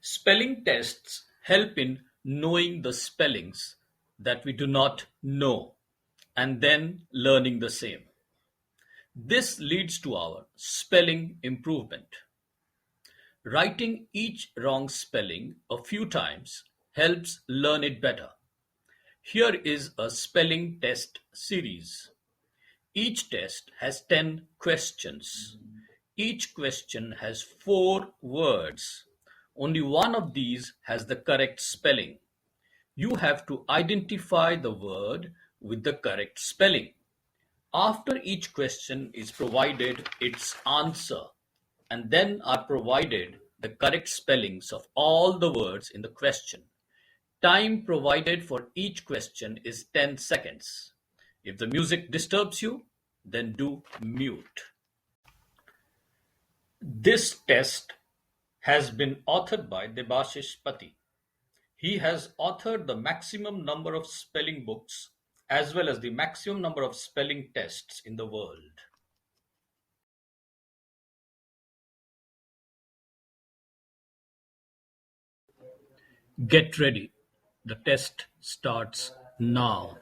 Spelling tests help in knowing the spellings that we do not know and then learning the same. This leads to our spelling improvement. Writing each wrong spelling a few times helps learn it better. Here is a spelling test series. Each test has 10 questions. Each question has 4 words. Only one of these has the correct spelling. You have to identify the word with the correct spelling. After each question is provided its answer, and then are provided the correct spellings of all the words in the question. Time provided for each question is 10 seconds. If the music disturbs you, then do mute. This test has been authored by Debashish Pati. He has authored the maximum number of spelling books as well as the maximum number of spelling tests in the world. Get ready. The test starts now.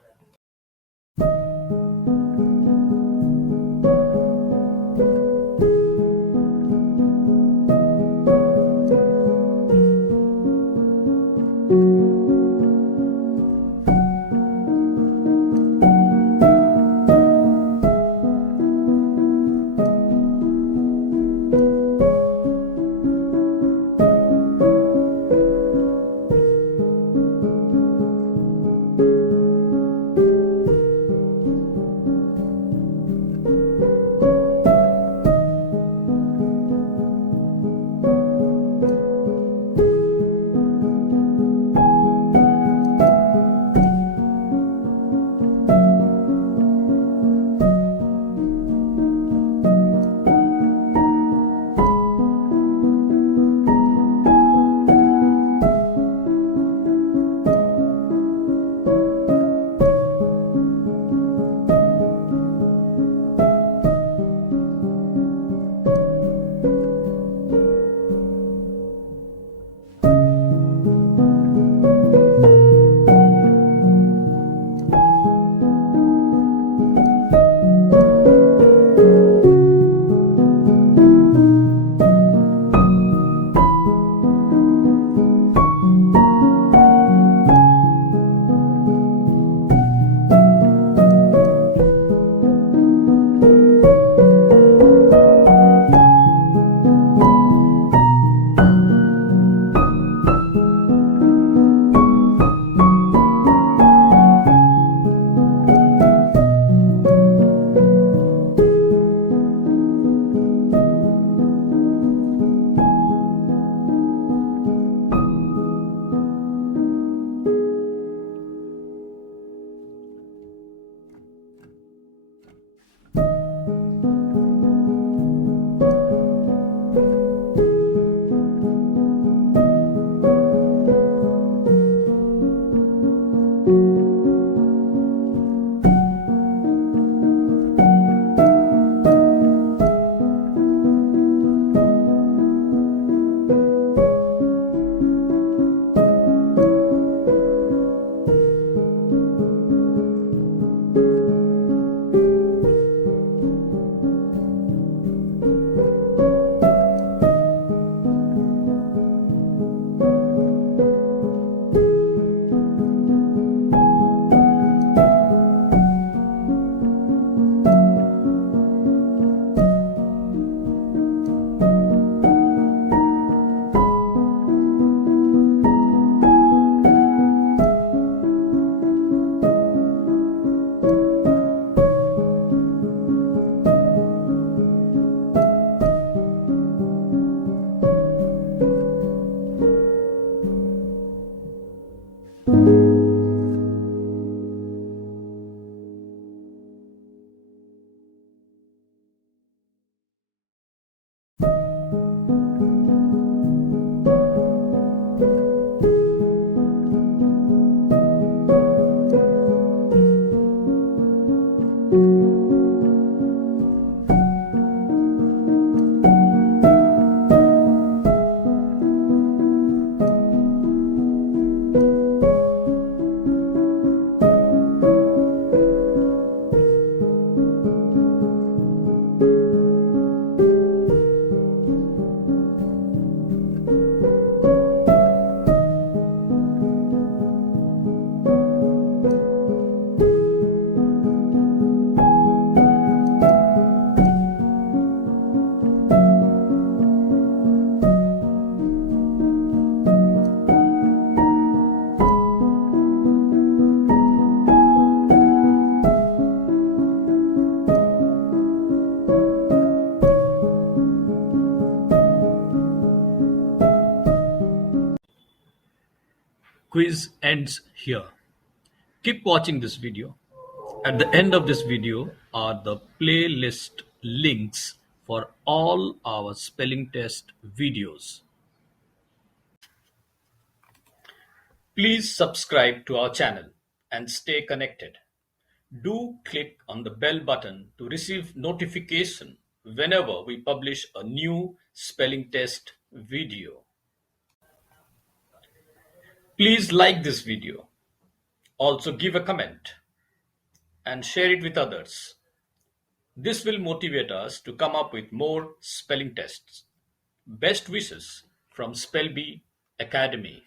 quiz ends here. Keep watching this video. At the end of this video are the playlist links for all our spelling test videos. Please subscribe to our channel and stay connected. Do click on the bell button to receive notification whenever we publish a new spelling test video. Please like this video. Also give a comment and share it with others. This will motivate us to come up with more spelling tests. Best wishes from Spellbee Academy.